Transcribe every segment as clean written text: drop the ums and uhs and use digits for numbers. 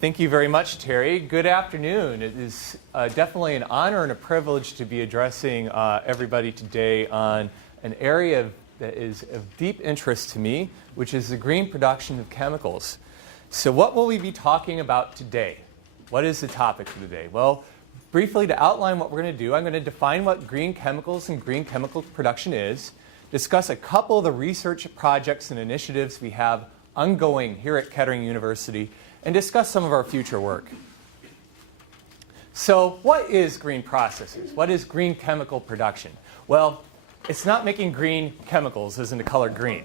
Thank you very much, Terry. Good afternoon. It is definitely an honor and a privilege to be addressing everybody today on an area that is of deep interest to me, which is the green production of chemicals. So what will we be talking about today? What is the topic for today? Well, briefly to outline what we're going to do, I'm going to define what green chemicals and green chemical production is, discuss a couple of the research projects and initiatives we have ongoing here at Kettering University, and discuss some of our future work. So what is green processes? What is green chemical production? Well, it's not making green chemicals as in the color green.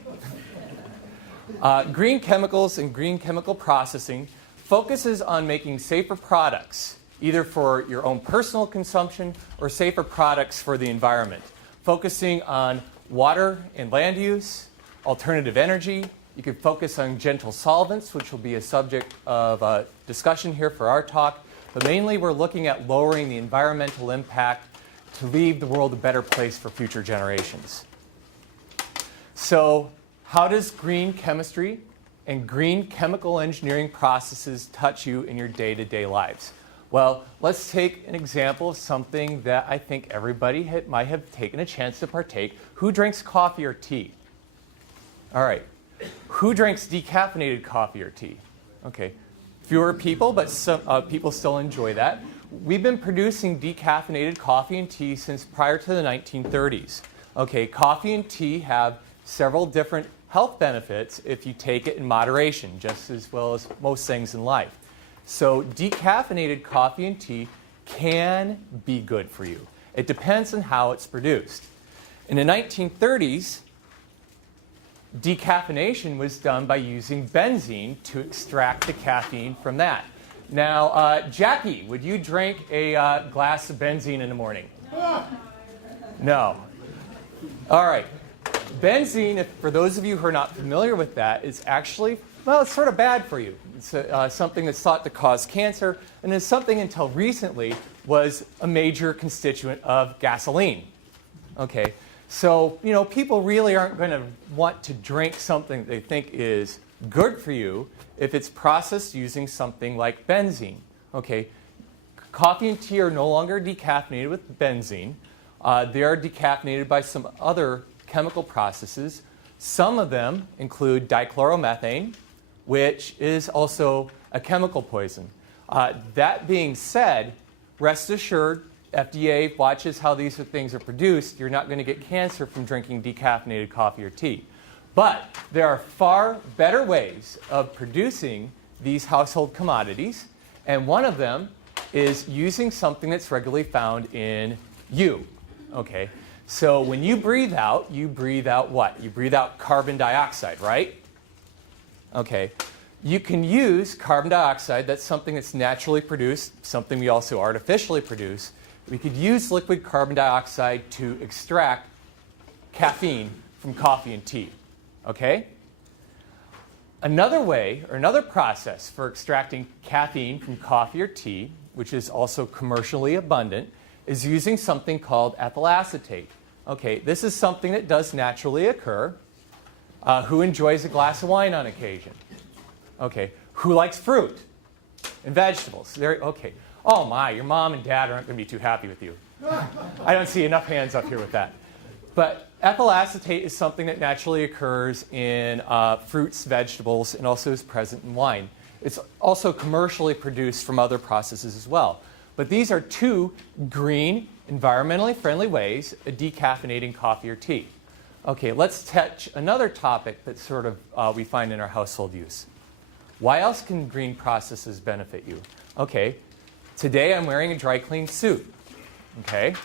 Green chemicals and green chemical processing focuses on making safer products, either for your own personal consumption or safer products for the environment, focusing on water and land use, alternative energy. You could focus on gentle solvents, which will be a subject of discussion here for our talk. But mainly, we're looking at lowering the environmental impact to leave the world a better place for future generations. So how does green chemistry and green chemical engineering processes touch you in your day-to-day lives? Well, let's take an example of something that I think everybody might have taken a chance to partake. Who drinks coffee or tea? All right. Who drinks decaffeinated coffee or tea? Okay, fewer people, but some people still enjoy that. We've been producing decaffeinated coffee and tea since prior to the 1930s. Okay, coffee and tea have several different health benefits if you take it in moderation, just as well as most things in life. So decaffeinated coffee and tea can be good for you. It depends on how it's produced. In the 1930s, decaffeination was done by using benzene to extract the caffeine from that. Now, Jackie, would you drink a glass of benzene in the morning? No. All right. Benzene, for those of you who are not familiar with that, is actually, well, it's sort of bad for you. It's something that's thought to cause cancer, and it's something until recently was a major constituent of gasoline. Okay. So, you know, people really aren't going to want to drink something they think is good for you if it's processed using something like benzene. Okay, coffee and tea are no longer decaffeinated with benzene. They are decaffeinated by some other chemical processes. Some of them include dichloromethane, which is also a chemical poison. That being said, rest assured, FDA watches how these things are produced. You're not going to get cancer from drinking decaffeinated coffee or tea. But there are far better ways of producing these household commodities, and one of them is using something that's regularly found in you. Okay? So when you breathe out what? You breathe out carbon dioxide, right? Okay. You can use carbon dioxide. That's something that's naturally produced, something we also artificially produce. We could use liquid carbon dioxide to extract caffeine from coffee and tea. Okay? Another way, or another process for extracting caffeine from coffee or tea, which is also commercially abundant, is using something called ethyl acetate. Okay, this is something that does naturally occur. Who enjoys a glass of wine on occasion? Okay, who likes fruit and vegetables? Okay. Oh my, your mom and dad aren't going to be too happy with you. I don't see enough hands up here with that. But ethyl acetate is something that naturally occurs in fruits, vegetables, and also is present in wine. It's also commercially produced from other processes as well. But these are two green, environmentally friendly ways of decaffeinating coffee or tea. Okay, let's touch another topic that sort of we find in our household use. Why else can green processes benefit you? Okay. Today I'm wearing a dry clean suit. Okay?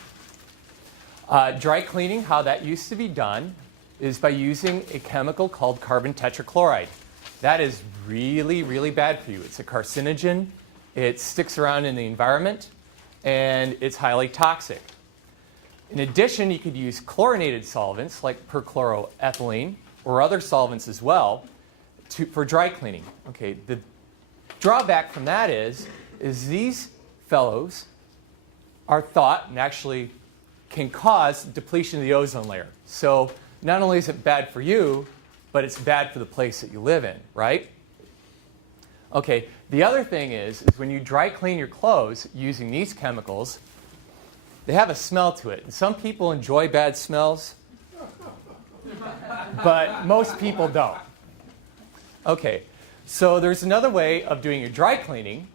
Dry cleaning, how that used to be done, is by using a chemical called carbon tetrachloride. That is really, really bad for you. It's a carcinogen. It sticks around in the environment, and it's highly toxic. In addition, you could use chlorinated solvents like perchloroethylene or other solvents as well for dry cleaning. Okay, the drawback from that is these fellows are thought and actually can cause depletion of the ozone layer. So not only is it bad for you, but it's bad for the place that you live in, right? Okay, the other thing is when you dry clean your clothes using these chemicals, they have a smell to it. And some people enjoy bad smells, but most people don't. Okay, so there's another way of doing your dry cleaning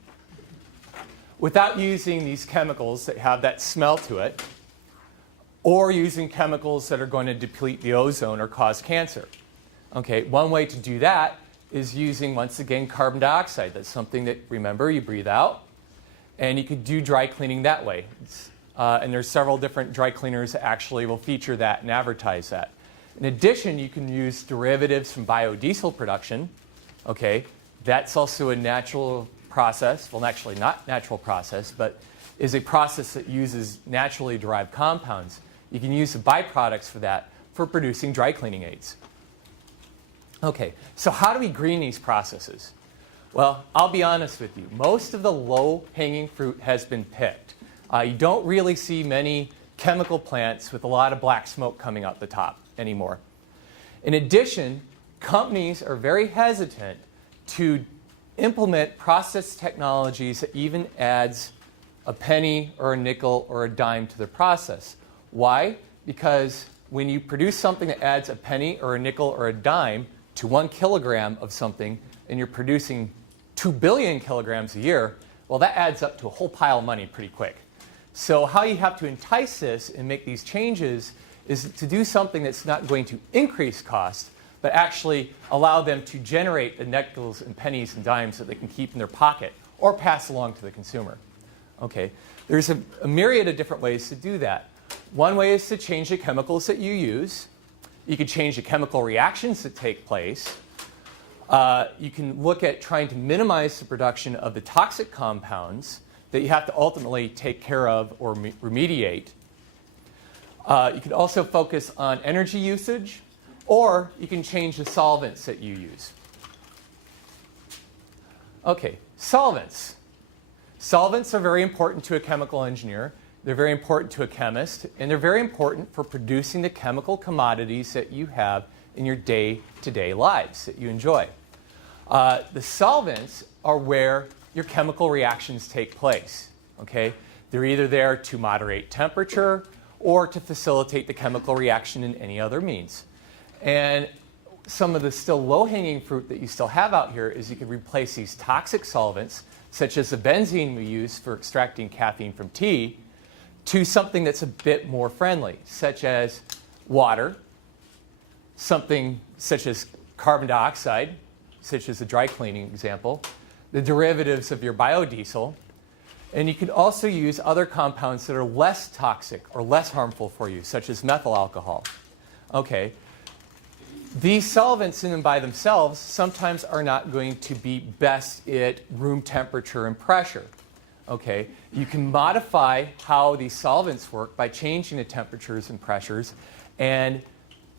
without using these chemicals that have that smell to it, or using chemicals that are going to deplete the ozone or cause cancer. Okay, one way to do that is using, once again, carbon dioxide. That's something that, remember, you breathe out. And you could do dry cleaning that way. And there's several different dry cleaners that actually will feature that and advertise that. In addition, you can use derivatives from biodiesel production. Okay, that's also a natural process. Well, actually not natural process, but is a process that uses naturally derived compounds. You can use the byproducts for that for producing dry cleaning aids. Okay, so how do we green these processes? Well, I'll be honest with you. Most of the low-hanging fruit has been picked. You don't really see many chemical plants with a lot of black smoke coming out the top anymore. In addition, companies are very hesitant to implement process technologies that even adds a penny or a nickel or a dime to their process. Why? Because when you produce something that adds a penny or a nickel or a dime to 1 kilogram of something, and you're producing 2 billion kilograms a year, well, that adds up to a whole pile of money pretty quick. So how you have to entice this and make these changes is to do something that's not going to increase cost, but actually allow them to generate the nickels and pennies and dimes that they can keep in their pocket or pass along to the consumer. Okay, there's a myriad of different ways to do that. One way is to change the chemicals that you use. You could change the chemical reactions that take place. You can look at trying to minimize the production of the toxic compounds that you have to ultimately take care of or remediate. You can also focus on energy usage, or you can change the solvents that you use. Okay, solvents. Solvents are very important to a chemical engineer. They're very important to a chemist, and they're very important for producing the chemical commodities that you have in your day-to-day lives that you enjoy. The solvents are where your chemical reactions take place. Okay? They're either there to moderate temperature or to facilitate the chemical reaction in any other means. And some of the still low-hanging fruit that you still have out here is you can replace these toxic solvents, such as the benzene we use for extracting caffeine from tea, to something that's a bit more friendly, such as water, something such as carbon dioxide, such as the dry cleaning example, the derivatives of your biodiesel, and you can also use other compounds that are less toxic or less harmful for you, such as methyl alcohol. Okay. These solvents in and by themselves sometimes are not going to be best at room temperature and pressure. Okay, you can modify how these solvents work by changing the temperatures and pressures, and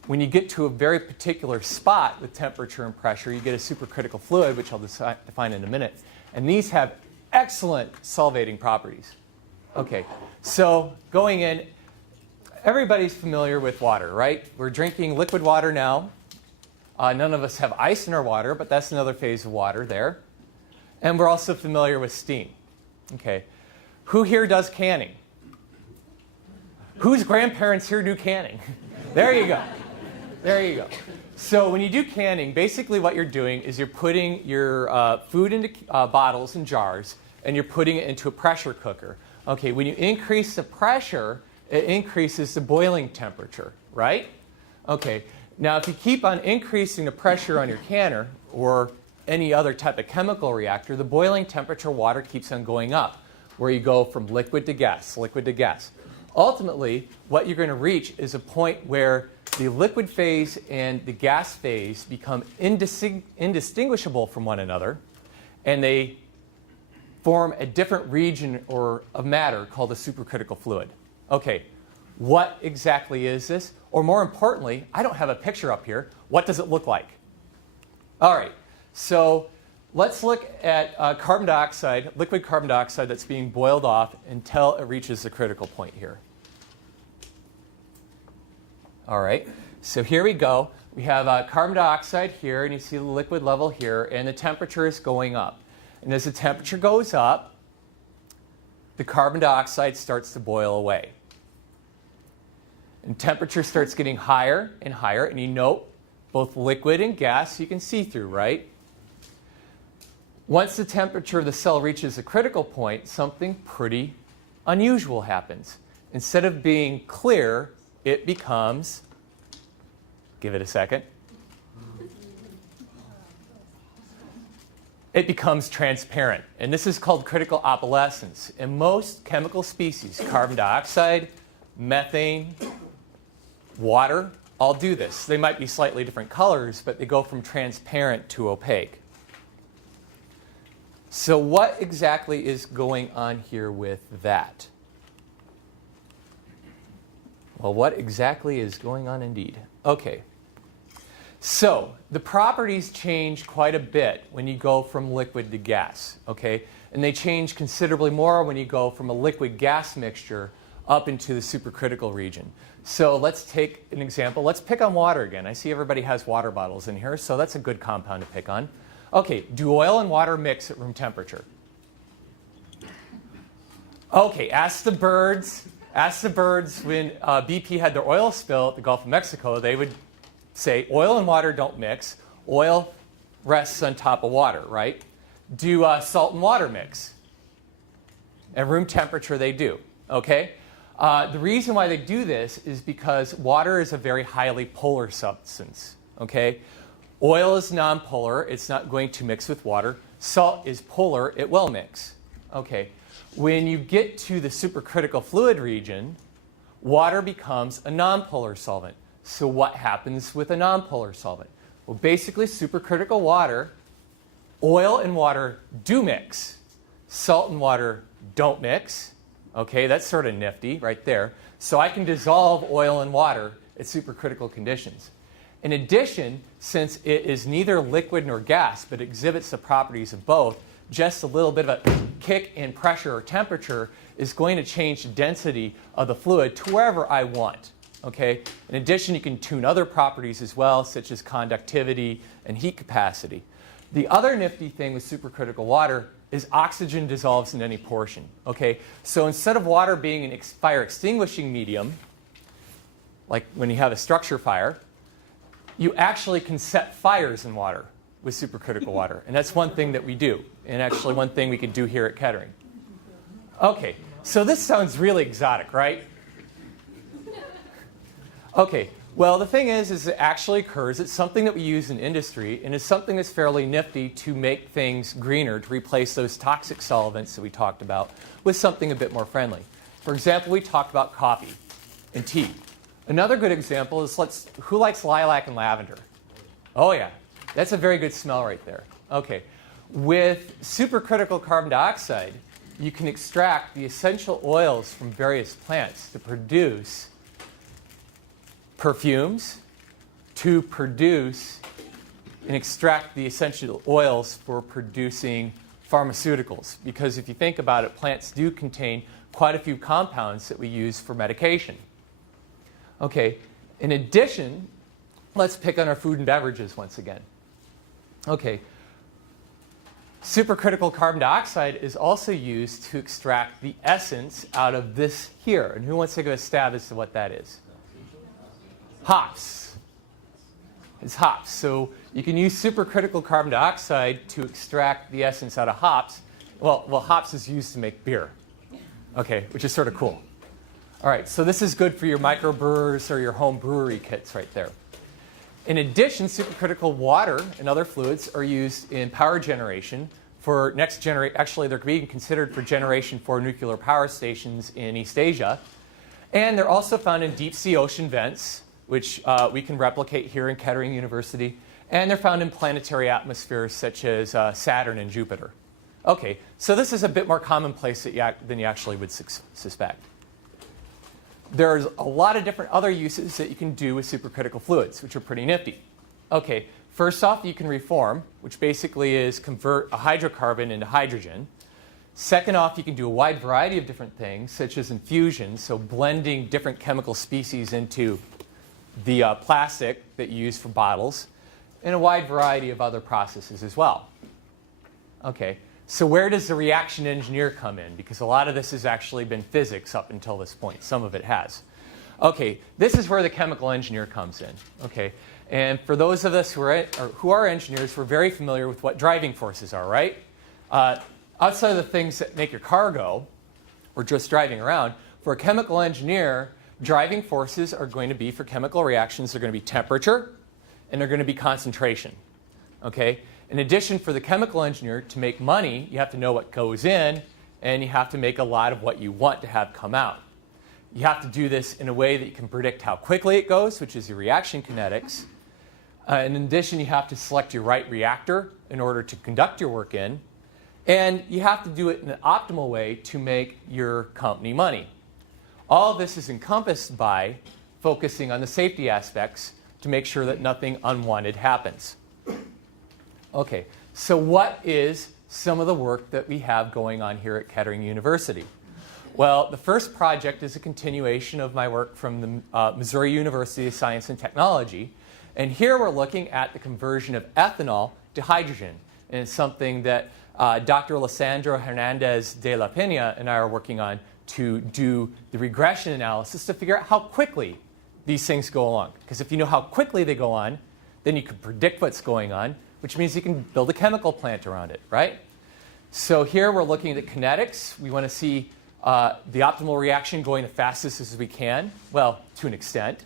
when you get to a very particular spot with temperature and pressure, you get a supercritical fluid, which I'll define in a minute, and these have excellent solvating properties. Okay, so going in, everybody's familiar with water, right? We're drinking liquid water now. None of us have ice in our water, but that's another phase of water there. And we're also familiar with steam. Okay, who here does canning? Whose grandparents here do canning? There you go. There you go. So when you do canning, basically what you're doing is you're putting your food into bottles and jars, and you're putting it into a pressure cooker. Okay, when you increase the pressure, it increases the boiling temperature, right? Okay, now if you keep on increasing the pressure on your canner, or any other type of chemical reactor, the boiling temperature water keeps on going up, where you go from liquid to gas, liquid to gas. Ultimately, what you're going to reach is a point where the liquid phase and the gas phase become indistinguishable from one another, and they form a different region of matter called a supercritical fluid. Okay, what exactly is this? Or more importantly, I don't have a picture up here. What does it look like? All right. So let's look at carbon dioxide, liquid carbon dioxide that's being boiled off until it reaches the critical point here. All right, so here we go. We have carbon dioxide here, and you see the liquid level here, and the temperature is going up. And as the temperature goes up, the carbon dioxide starts to boil away. And temperature starts getting higher and higher. And you note both liquid and gas you can see through, right? Once the temperature of the cell reaches a critical point, something pretty unusual happens. Instead of being clear, it becomes, give it a second, it becomes transparent. And this is called critical opalescence. In most chemical species, carbon dioxide, methane, water, all do this. They might be slightly different colors, but they go from transparent to opaque. So what exactly is going on here with that? Well, what exactly is going on indeed? Okay. So the properties change quite a bit when you go from liquid to gas, okay? And they change considerably more when you go from a liquid-gas mixture up into the supercritical region. So let's take an example. Let's pick on water again. I see everybody has water bottles in here, so that's a good compound to pick on. Okay, do oil and water mix at room temperature? Okay, ask the birds when BP had their oil spill at the Gulf of Mexico, they would say oil and water don't mix. Oil rests on top of water, right? Do salt and water mix? At room temperature, they do, okay? The reason why they do this is because water is a very highly polar substance, okay? Oil is nonpolar. It's not going to mix with water. Salt is polar. It will mix, okay? When you get to the supercritical fluid region, water becomes a nonpolar solvent. So what happens with a nonpolar solvent? Well, basically, supercritical water, oil and water do mix. Salt and water don't mix. Okay, that's sort of nifty right there. So I can dissolve oil and water at supercritical conditions. In addition, since it is neither liquid nor gas, but exhibits the properties of both, just a little bit of a kick in pressure or temperature is going to change the density of the fluid to wherever I want. Okay? In addition, you can tune other properties as well, such as conductivity and heat capacity. The other nifty thing with supercritical water is oxygen dissolves in any portion. Okay? So instead of water being a fire extinguishing medium, like when you have a structure fire, you actually can set fires in water with supercritical water. And that's one thing that we do, and actually one thing we could do here at Kettering. Okay, so this sounds really exotic, right? Okay, well, the thing is it actually occurs. It's something that we use in industry, and it's something that's fairly nifty to make things greener, to replace those toxic solvents that we talked about with something a bit more friendly. For example, we talked about coffee and tea. Another good example is, who likes lilac and lavender? Oh, yeah. That's a very good smell right there. Okay. With supercritical carbon dioxide, you can extract the essential oils from various plants to produce perfumes, to produce and extract the essential oils for producing pharmaceuticals. Because if you think about it, plants do contain quite a few compounds that we use for medication. Okay, in addition, let's pick on our food and beverages once again. Okay, supercritical carbon dioxide is also used to extract the essence out of this here. And who wants to give a stab as to what that is? Hops. It's hops. So you can use supercritical carbon dioxide to extract the essence out of hops. Well, hops is used to make beer. Okay, which is sort of cool. All right, so this is good for your microbrewers or your home brewery kits right there. In addition, supercritical water and other fluids are used in power generation for next generation. Actually, they're being considered for generation for nuclear power stations in East Asia. And they're also found in deep sea ocean vents, which we can replicate here in Kettering University. And they're found in planetary atmospheres such as Saturn and Jupiter. Okay, so this is a bit more commonplace than you actually would suspect. There's a lot of different other uses that you can do with supercritical fluids, which are pretty nifty. Okay, first off, you can reform, which basically is convert a hydrocarbon into hydrogen. Second off, you can do a wide variety of different things, such as infusion, so blending different chemical species into the plastic that you use for bottles, and a wide variety of other processes as well. Okay, So where does the reaction engineer come in? Because a lot of this has actually been physics up until this point. Some of it has. Okay, this is where the chemical engineer comes in. Okay, and for those of us who are engineers, we're very familiar with what driving forces are, right? Outside of the things that make your car go, or just driving around, for a chemical engineer, driving forces are going to be, for chemical reactions, they're going to be temperature, and they're going to be concentration. Okay? In addition, for the chemical engineer to make money, you have to know what goes in, and you have to make a lot of what you want to have come out. You have to do this in a way that you can predict how quickly it goes, which is your reaction kinetics. In addition, you have to select your right reactor in order to conduct your work in. And you have to do it in an optimal way to make your company money. All of this is encompassed by focusing on the safety aspects to make sure that nothing unwanted happens. Okay, so what is some of the work that we have going on here at Kettering University? Well, the first project is a continuation of my work from the Missouri University of Science and Technology. And here we're looking at the conversion of ethanol to hydrogen. And it's something that Dr. Alessandro Hernandez de la Pena and I are working on to do the regression analysis to figure out how quickly these things go along. Because if you know how quickly they go on, then you can predict what's going on, which means you can build a chemical plant around it, right? So here we're looking at kinetics. We want to see the optimal reaction going the fastest as we can, well, to an extent.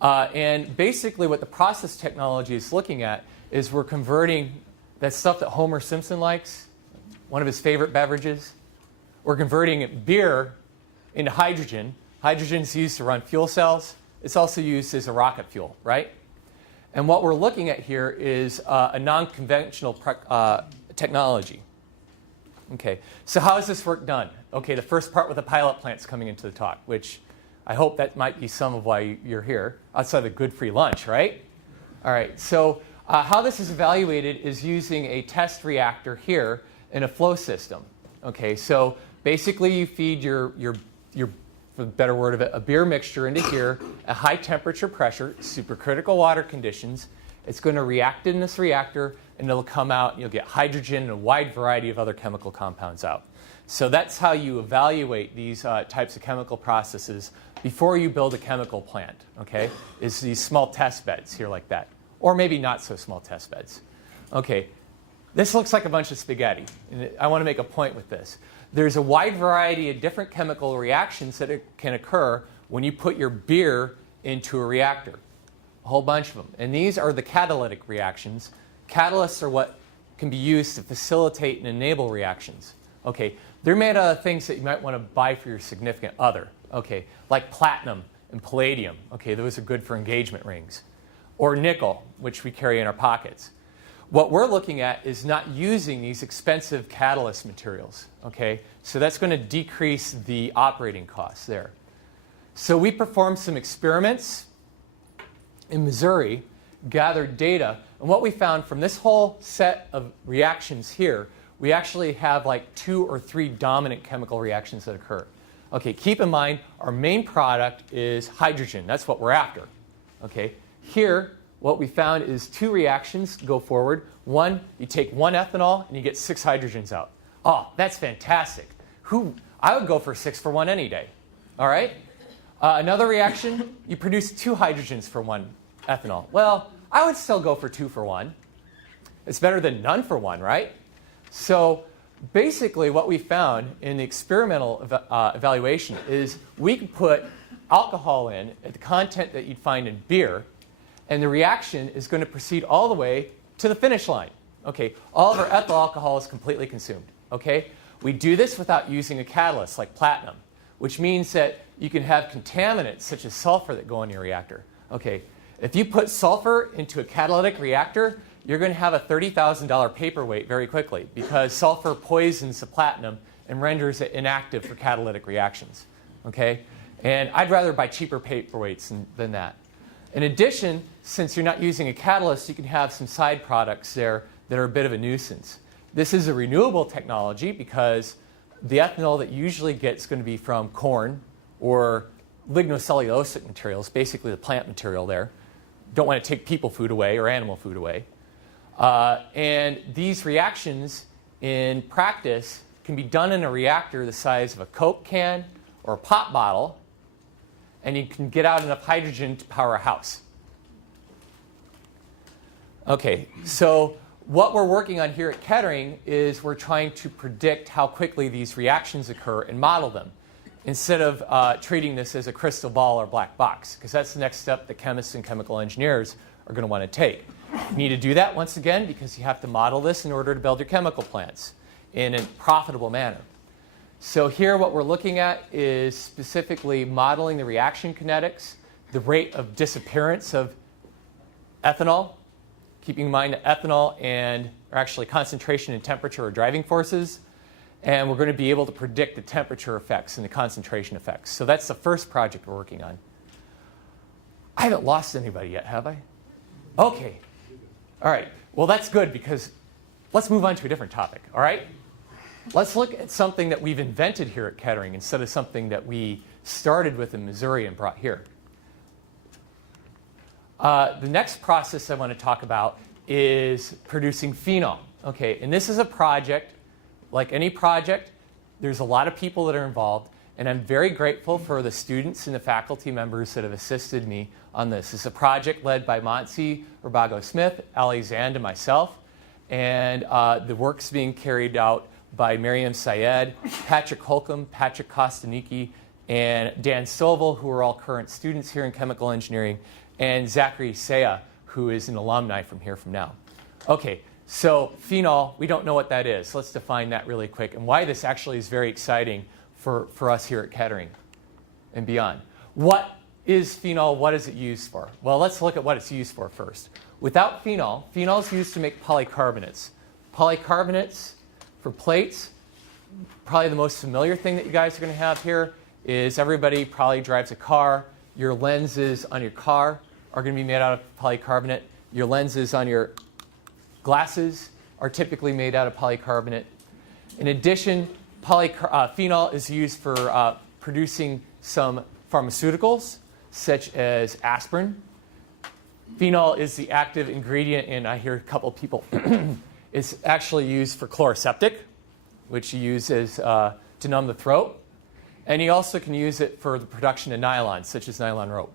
And basically what the process technology is looking at is we're converting that stuff that Homer Simpson likes, one of his favorite beverages. We're converting beer into hydrogen. Hydrogen is used to run fuel cells. It's also used as a rocket fuel, right? And what we're looking at here is a non-conventional technology. Okay, so how is this work done? Okay, the first part with the pilot plant's coming into the talk, which I hope that might be some of why you're here, outside of a good free lunch, right? All right, so how this is evaluated is using a test reactor here in a flow system. Okay, so basically you feed your for the better word of it, a beer mixture into here at high temperature pressure, supercritical water conditions. It's going to react in this reactor, and it'll come out, and you'll get hydrogen and a wide variety of other chemical compounds out. So that's how you evaluate these types of chemical processes before you build a chemical plant, okay? Is these small test beds here like that. Or maybe not so small test beds. Okay, this looks like a bunch of spaghetti. And I want to make a point with this. There's a wide variety of different chemical reactions that can occur when you put your beer into a reactor. A whole bunch of them. And these are the catalytic reactions. Catalysts are what can be used to facilitate and enable reactions. Okay, they're made out of things that you might want to buy for your significant other. Okay, like platinum and palladium. Okay, those are good for engagement rings. Or nickel, which we carry in our pockets. What we're looking at is not using these expensive catalyst materials. Okay, so that's going to decrease the operating costs there. So we performed some experiments in Missouri, gathered data, and what we found from this whole set of reactions here, we actually have like 2 or 3 dominant chemical reactions that occur. Okay, keep in mind our main product is hydrogen. That's what we're after. Okay, here what we found is 2 reactions go forward. One, you take 1 ethanol and you get 6 hydrogens out. Oh, that's fantastic. I would go for 6 for 1 any day. All right. Another reaction, you produce 2 hydrogens for 1 ethanol. Well, I would still go for 2 for 1. It's better than none for 1, right? So basically what we found in the experimental evaluation is we could put alcohol in at the content that you'd find in beer, and the reaction is going to proceed all the way to the finish line. Okay, all of our ethyl alcohol is completely consumed. Okay, we do this without using a catalyst like platinum, which means that you can have contaminants such as sulfur that go in your reactor. Okay, if you put sulfur into a catalytic reactor, you're going to have a $30,000 paperweight very quickly because sulfur poisons the platinum and renders it inactive for catalytic reactions. Okay, and I'd rather buy cheaper paperweights than that. In addition, since you're not using a catalyst, you can have some side products there that are a bit of a nuisance. This is a renewable technology because the ethanol that you usually get is going to be from corn or lignocellulosic materials, basically the plant material there. Don't want to take people food away or animal food away. And these reactions in practice can be done in a reactor the size of a Coke can or a pop bottle, and you can get out enough hydrogen to power a house. Okay, so what we're working on here at Kettering is we're trying to predict how quickly these reactions occur and model them, instead of treating this as a crystal ball or black box, because that's the next step that chemists and chemical engineers are going to want to take. You need to do that, once again, because you have to model this in order to build your chemical plants in a profitable manner. So here what we're looking at is specifically modeling the reaction kinetics, the rate of disappearance of ethanol, keeping in mind that ethanol or actually concentration and temperature are driving forces. And we're going to be able to predict the temperature effects and the concentration effects. So that's the first project we're working on. I haven't lost anybody yet, have I? OK. All right. Well, that's good, because let's move on to a different topic. All right? Let's look at something that we've invented here at Kettering instead of something that we started with in Missouri and brought here. The next process I want to talk about is producing phenol. OK, and this is a project. Like any project, there's a lot of people that are involved, and I'm very grateful for the students and the faculty members that have assisted me on this. It's a project led by Monty Urbago-Smith, Ali Zand, and myself, and the work's being carried out by Miriam Syed, Patrick Holcomb, Patrick Kostaniki, and Dan Stovall, who are all current students here in chemical engineering, and Zachary Saya, who is an alumni from here from now. Okay. So phenol, we don't know what that is. Let's define that really quick and why this actually is very exciting for us here at Kettering and beyond. What is phenol? What is it used for? Well, let's look at what it's used for first. Without phenol, phenol is used to make polycarbonates. Polycarbonates for plates, probably the most familiar thing that you guys are going to have here is everybody probably drives a car. Your lenses on your car are going to be made out of polycarbonate. Your lenses on your glasses are typically made out of polycarbonate. In addition, phenol is used for producing some pharmaceuticals, such as aspirin. Phenol is the active ingredient, and I hear a couple of people, it's actually used for chloroseptic, which you use to numb the throat. And you also can use it for the production of nylon, such as nylon rope.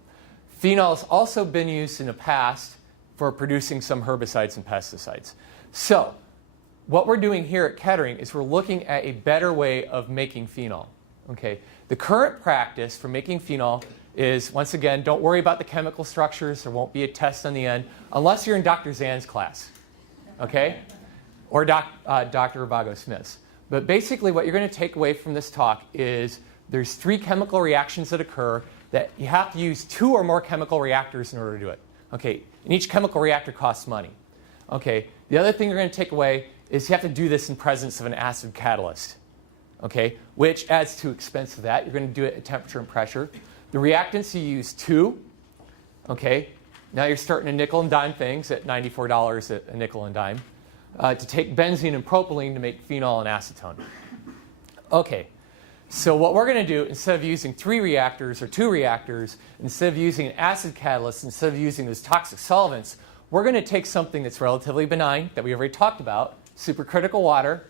Phenol has also been used in the past for producing some herbicides and pesticides. So what we're doing here at Kettering is we're looking at a better way of making phenol. Okay? The current practice for making phenol is, once again, don't worry about the chemical structures. There won't be a test on the end, unless you're in Dr. Zan's class, okay? Or Dr. Urbago-Smith's. But basically what you're going to take away from this talk is there's 3 chemical reactions that occur that you have to use 2 or more chemical reactors in order to do it. Okay, and each chemical reactor costs money. Okay, the other thing you're going to take away is you have to do this in presence of an acid catalyst. Okay, which adds to expense of that. You're going to do it at temperature and pressure. The reactants you use 2. Okay, now you're starting to nickel and dime things at $94 a nickel and dime to take benzene and propylene to make phenol and acetone. Okay. So what we're going to do, instead of using 3 reactors or 2 reactors, instead of using an acid catalyst, instead of using those toxic solvents, we're going to take something that's relatively benign that we already talked about, supercritical water.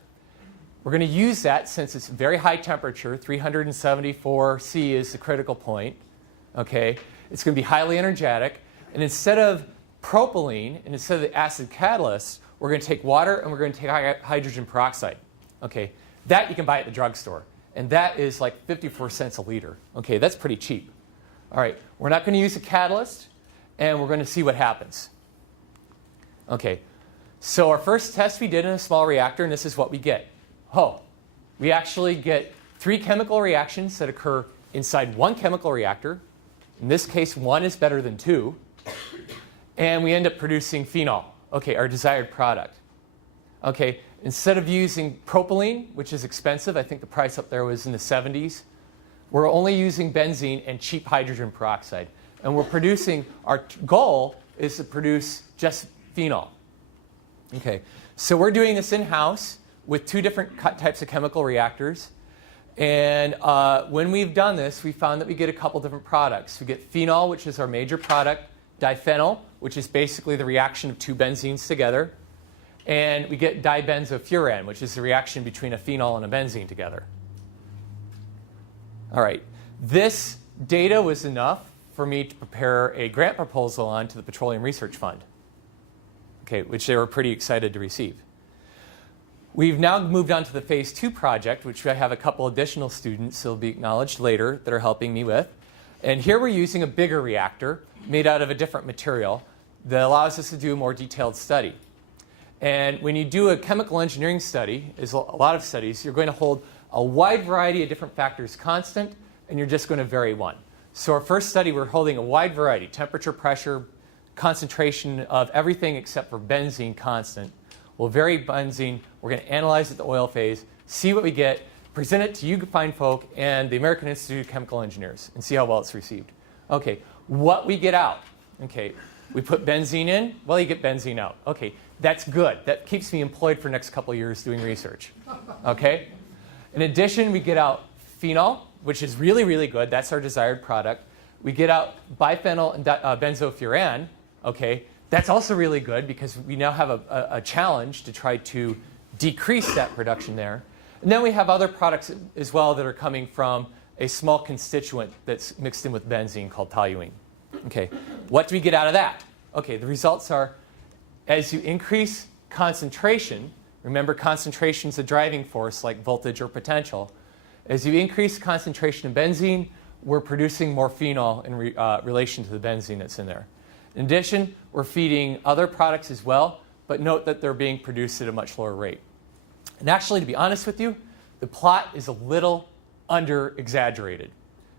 We're going to use that since it's very high temperature, 374 C is the critical point. Okay? It's going to be highly energetic. And instead of propylene, and instead of the acid catalyst, we're going to take water and we're going to take hydrogen peroxide. Okay? That you can buy at the drugstore. And that is like 54 cents a liter. Okay, that's pretty cheap. All right, we're not going to use a catalyst, and we're going to see what happens. Okay, so our first test we did in a small reactor, and this is what we get. We actually get 3 chemical reactions that occur inside 1 chemical reactor. In this case, 1 is better than 2. And we end up producing phenol, okay, our desired product. Okay, instead of using propylene, which is expensive, I think the price up there was in the 70s, we're only using benzene and cheap hydrogen peroxide. And we're producing, our goal is to produce just phenol. Okay, so we're doing this in-house with 2 different types of chemical reactors. And when we've done this, we found that we get a couple different products. We get phenol, which is our major product, diphenyl, which is basically the reaction of 2 benzenes together. and we get dibenzofuran, which is the reaction between a phenol and a benzene together. All right. This data was enough for me to prepare a grant proposal on to the Petroleum Research Fund, okay, which they were pretty excited to receive. We've now moved on to the phase 2 project, which I have a couple additional students who will be acknowledged later that are helping me with. And here we're using a bigger reactor made out of a different material that allows us to do a more detailed study. And when you do a chemical engineering study, as a lot of studies, you're going to hold a wide variety of different factors constant, and you're just going to vary one. So our first study, we're holding a wide variety, temperature, pressure, concentration of everything except for benzene constant. We'll vary benzene. We're going to analyze it at the oil phase, see what we get, present it to you fine folk and the American Institute of Chemical Engineers, and see how well it's received. Okay, what we get out. Okay, we put benzene in. Well, you get benzene out. Okay, that's good. That keeps me employed for the next couple of years doing research. Okay? In addition, we get out phenol, which is really, really good. That's our desired product. We get out biphenyl and benzofuran. Okay, that's also really good because we now have a challenge to try to decrease that production there. And then we have other products as well that are coming from a small constituent that's mixed in with benzene called toluene. Okay, what do we get out of that? Okay, the results are as you increase concentration, remember concentration is a driving force like voltage or potential. As you increase concentration of benzene, we're producing more phenol in relation to the benzene that's in there. In addition, we're feeding other products as well, but note that they're being produced at a much lower rate. And actually, to be honest with you, the plot is a little under-exaggerated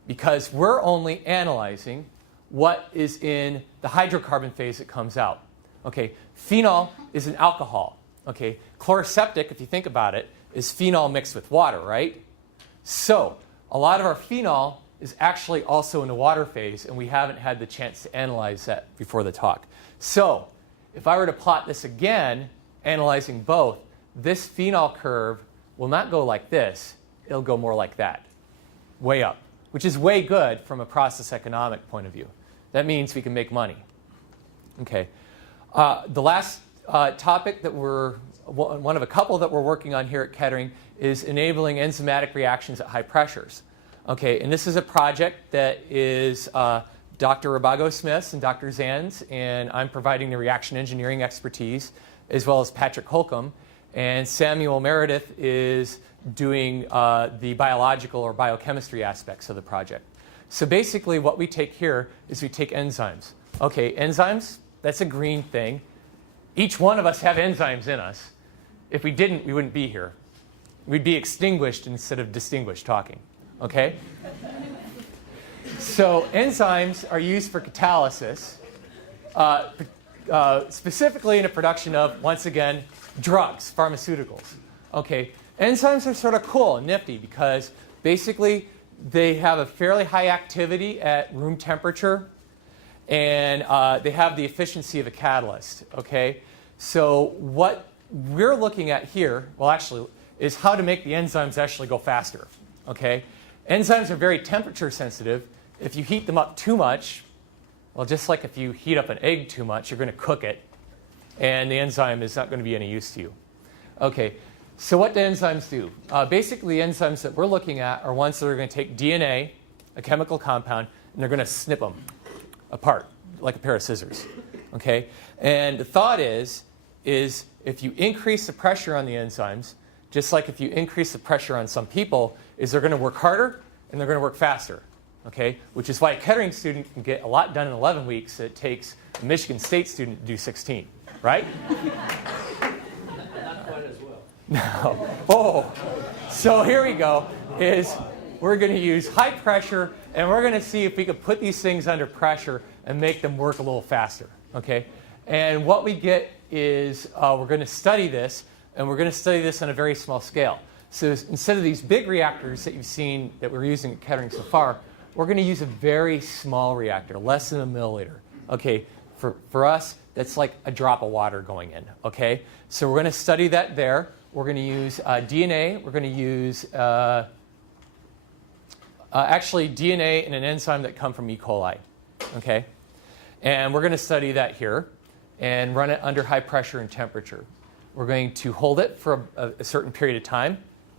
because we're only analyzing what is in the hydrocarbon phase that comes out. Okay, phenol is an alcohol. Okay, chloroseptic, if you think about it, is phenol mixed with water, right? So a lot of our phenol is actually also in the water phase, and we haven't had the chance to analyze that before the talk. So if I were to plot this again, analyzing both, this phenol curve will not go like this. It'll go more like that, way up, which is way good from a process economic point of view. That means we can make money. Okay. The last topic that we're, one of a couple that we're working on here at Kettering is enabling enzymatic reactions at high pressures. Okay, and this is a project that is Dr. Rabago-Smith's and Dr. Zan's, and I'm providing the reaction engineering expertise, as well as Patrick Holcomb. And Samuel Meredith is doing the biological or biochemistry aspects of the project. So basically what we take here is we take enzymes. Okay, enzymes, that's a green thing. Each one of us have enzymes in us. If we didn't, we wouldn't be here. We'd be extinguished instead of distinguished talking. Okay? So enzymes are used for catalysis, specifically in the production of, once again, drugs, pharmaceuticals. Okay, enzymes are sort of cool and nifty because basically they have a fairly high activity at room temperature, and they have the efficiency of a catalyst. Okay, so what we're looking at here, well, actually, is how to make the enzymes actually go faster. Okay, enzymes are very temperature sensitive. If you heat them up too much, well, just like if you heat up an egg too much, you're going to cook it, and the enzyme is not going to be any use to you. Okay, so what do enzymes do? Basically, the enzymes that we're looking at are ones that are going to take DNA, a chemical compound, and they're going to snip them apart like a pair of scissors. Okay, and the thought is if you increase the pressure on the enzymes, just like if you increase the pressure on some people, is they're going to work harder and they're going to work faster. Okay, which is why a Kettering student can get a lot done in 11 weeks. It takes a Michigan State student to do 16, right? Not quite as well. No. Oh, so here we go. We're going to use high pressure, and we're going to see if we can put these things under pressure and make them work a little faster. Okay, and what we get is we're going to study this, and we're going to study this on a very small scale. So instead of these big reactors that you've seen that we're using at Kettering so far, we're going to use a very small reactor, less than a milliliter. Okay, for us, that's like a drop of water going in. Okay, so we're going to study that there. We're going to use DNA. We're going to use actually DNA and an enzyme that come from E. coli. Okay, and we're going to study that here and run it under high pressure and temperature. We're going to hold it for a certain period of time,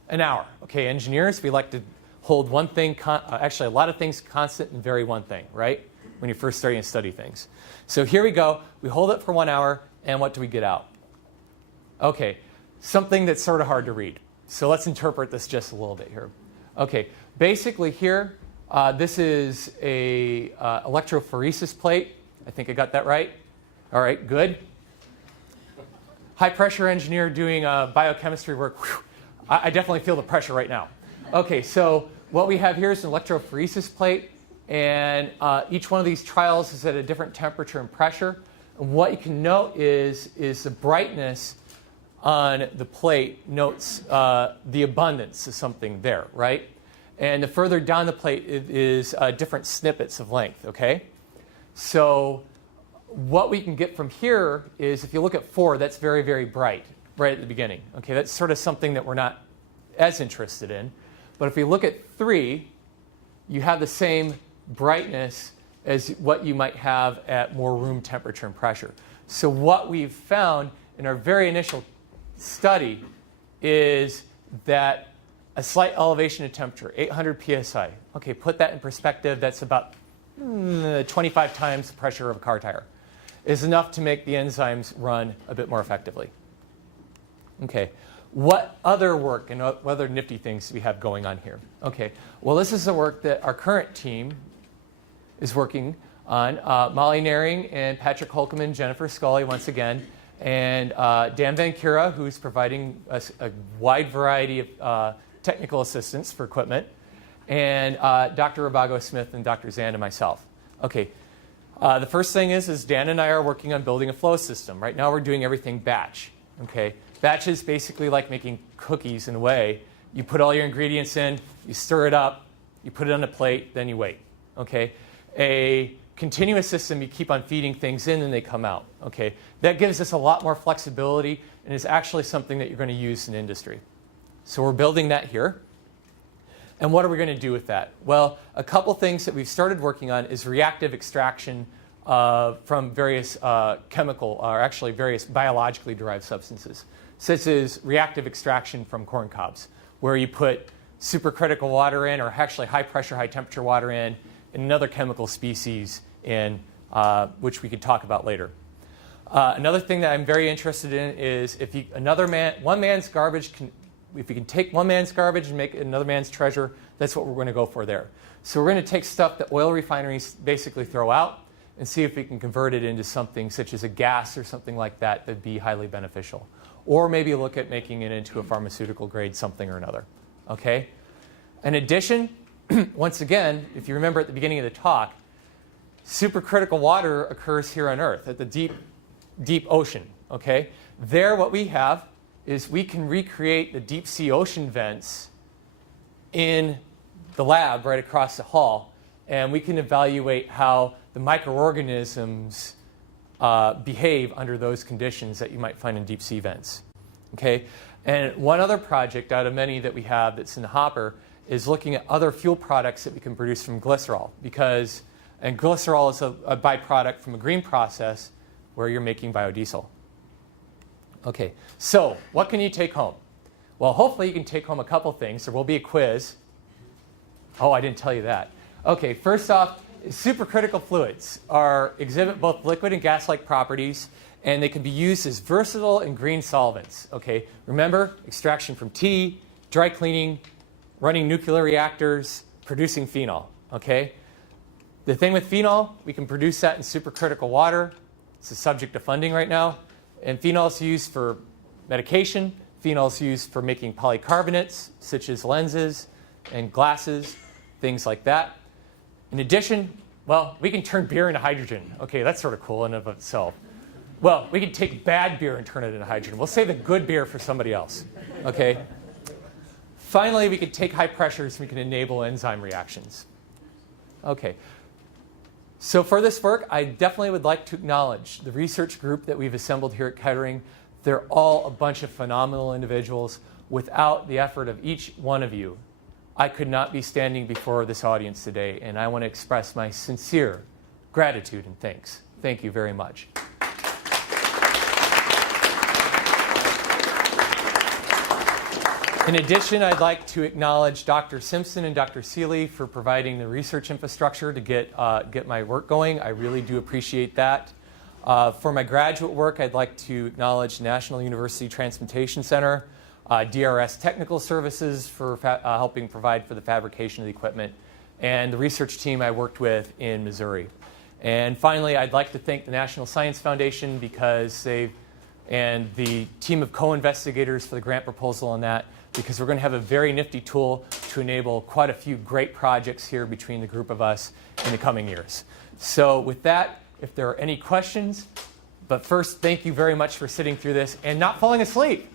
an hour. Okay, engineers, we like to hold one thing, actually a lot of things constant and vary one thing, right? When you're first starting to study things. So here we go. We hold it for 1 hour, and what do we get out? Okay, something that's sort of hard to read. So let's interpret this just a little bit here. Okay, basically here, this is a electrophoresis plate. I think I got that right. All right, good. High pressure engineer doing biochemistry work. Whew, I definitely feel the pressure right now. Okay, so what we have here is an electrophoresis plate, and each one of these trials is at a different temperature and pressure. And what you can note is the brightness on the plate notes the abundance of something there, right? And the further down the plate is different snippets of length, okay? So what we can get from here is, if you look at 4, that's very, very bright right at the beginning. Okay, that's sort of something that we're not as interested in. But if we look at 3, you have the same brightness as what you might have at more room temperature and pressure. So what we've found in our very initial study is that a slight elevation of temperature, 800 psi. Okay, put that in perspective, that's about 25 times the pressure of a car tire, is enough to make the enzymes run a bit more effectively. Okay, what other work and what other nifty things do we have going on here? Okay, well, this is the work that our current team is working on. Molly Naring and Patrick Holcomb and Jennifer Scully, once again, and Dan Van Cura, who's providing us a wide variety of technical assistance for equipment, and Dr. Rabago Smith and Dr. Zand and myself. Okay, the first thing is Dan and I are working on building a flow system. Right now we're doing everything batch. Okay, batch is basically like making cookies in a way. You put all your ingredients in, you stir it up, you put it on a plate, then you wait. Okay, a continuous system, you keep on feeding things in and they come out. Okay, that gives us a lot more flexibility and is actually something that you're going to use in industry. So we're building that here. And what are we going to do with that? Well, a couple things that we've started working on is reactive extraction from various chemical, or actually various biologically derived substances, such as reactive extraction from corn cobs, where you put supercritical water in, or actually high pressure, high temperature water in, and another chemical species in, which we could talk about later. Another thing that I'm very interested in is if one man's garbage if we can take one man's garbage and make another man's treasure, that's what we're going to go for there. So we're going to take stuff that oil refineries basically throw out and see if we can convert it into something such as a gas or something like that that'd be highly beneficial. Or maybe look at making it into a pharmaceutical grade something or another. Okay? In addition, once again, if you remember at the beginning of the talk, supercritical water occurs here on Earth at the deep, deep ocean. Okay? There, what we have is we can recreate the deep sea ocean vents in the lab right across the hall, and we can evaluate how the microorganisms behave under those conditions that you might find in deep sea vents. Okay? And one other project out of many that we have that's in the hopper is looking at other fuel products that we can produce from glycerol, and glycerol is a byproduct from a green process where you're making biodiesel. Okay, so what can you take home? Well, hopefully you can take home a couple things. There will be a quiz. Oh, I didn't tell you that. Okay, first off, supercritical fluids exhibit both liquid and gas-like properties, and they can be used as versatile and green solvents. Okay, remember, extraction from tea, dry cleaning, running nuclear reactors, producing phenol. Okay, the thing with phenol, we can produce that in supercritical water. It's the subject of funding right now. And phenol is used for medication. Phenol is used for making polycarbonates, such as lenses and glasses, things like that. In addition, well, we can turn beer into hydrogen. Okay, that's sort of cool in and of itself. Well, we can take bad beer and turn it into hydrogen. We'll save the good beer for somebody else. Okay. Finally, we can take high pressures and we can enable enzyme reactions. Okay. So for this work, I definitely would like to acknowledge the research group that we've assembled here at Kettering. They're all a bunch of phenomenal individuals. Without the effort of each one of you, I could not be standing before this audience today, and I want to express my sincere gratitude and thanks. Thank you very much. In addition, I'd like to acknowledge Dr. Simpson and Dr. Seeley for providing the research infrastructure to get my work going. I really do appreciate that. For my graduate work, I'd like to acknowledge National University Transportation Center, DRS Technical Services for helping provide for the fabrication of the equipment, and the research team I worked with in Missouri. And finally, I'd like to thank the National Science Foundation and the team of co-investigators for the grant proposal on that, because we're going to have a very nifty tool to enable quite a few great projects here between the group of us in the coming years. So with that, if there are any questions, but first, thank you very much for sitting through this and not falling asleep.